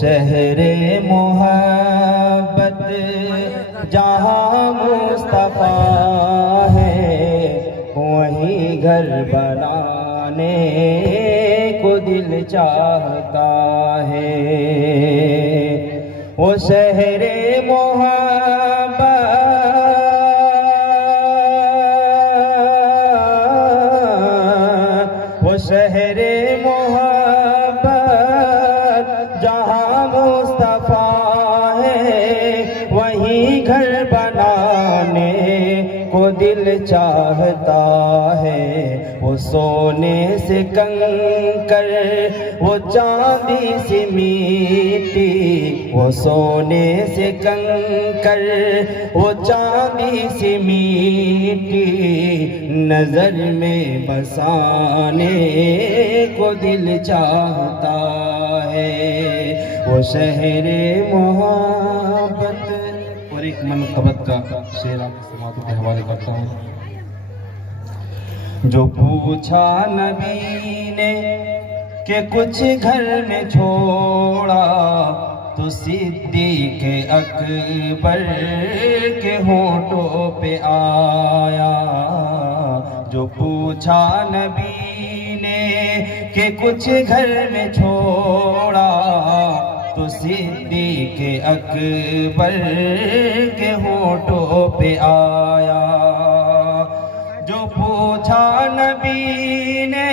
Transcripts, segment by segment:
شہر محبت جہاں مصطفیٰ ہے، وہیں گھر بنانے کو دل چاہتا ہے۔ وہ شہر محبت، وہ شہر محبت جہاں مصطفیٰ ہے، وہیں گھر بنانے کو دل چاہتا ہے۔ وہ سونے سے کنکر، وہ چاندی سے میٹی، وہ سونے سے کنکر، وہ چاندی سے میٹی، نظر میں بسانے کو دل چاہتا ہے۔ وہ شہر محبت۔ اور ایک منقبت کا شعر آپ سماعتوں کے حوالے کرتا ہوں۔ جو پوچھا نبی نے کہ کچھ گھر میں چھوڑا، تو صدیق اکبر کے ہونٹوں پہ آیا۔ جو پوچھا نبی نے کہ کچھ گھر میں چھوڑا، تو صدیق اکبر کے ہونٹوں پہ آیا۔ جو پوچھا نبی نے،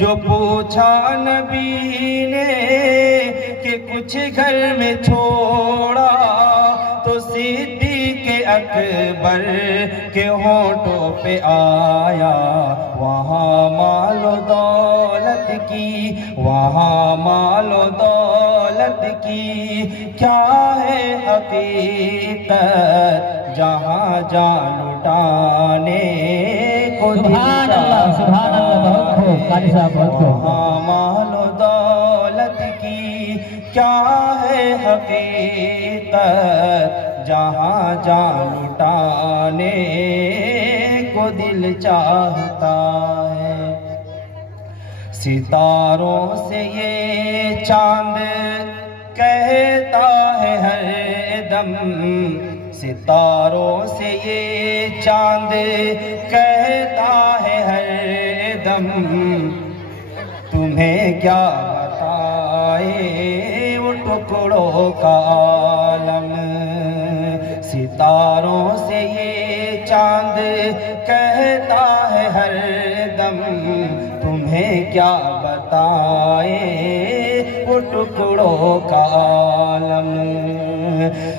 جو پوچھا نبی نے کہ کچھ گھر میں چھوڑا، تو صدیق اکبر کے ہونٹوں پہ آیا۔ وہاں مال و دولت کی، وہاں مال و دولت کی کیا ہے حقیقت، جہاں جان لٹانے کو دل چاہتا ہے۔ وہاں مال و دولت کی کیا ہے حقیقت، جہاں جان لٹانے کو دل چاہتا ہے۔ ستاروں سے یہ چاند کہتا ہے ہر دم، ستاروں سے یہ چاند کہتا ہے ہر دم، تمہیں کیا بتائے وہ ٹکڑوں کا عالم۔ ستاروں سے یہ چاند کہتا ہے ہر دم، تمہیں کیا بتائے وہ ٹکڑوں کا عالم۔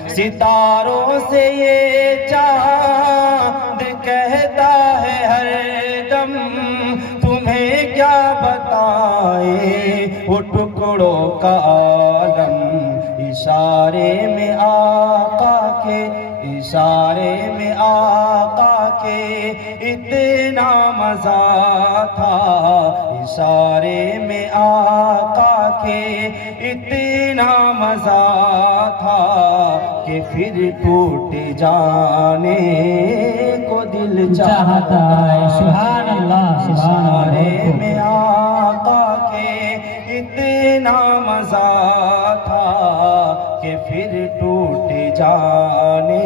ستاروں سے یہ چاند کہتا ہے ہر دم، تمہیں کیا بتائے وہ ٹکڑوں کا عالم۔ اشارے میں آقا کے، اشارے میں آقا کے اتنا مزہ تھا، اشارے میں آقا کے اتنا مزہ تھا کہ پھر ٹوٹ جانے کو دل چاہتا ہے۔ سبحان اللہ، سبحان اللہ۔ اشارے میں آقا کے اتنا مزہ تھا کہ پھر ٹوٹ جانے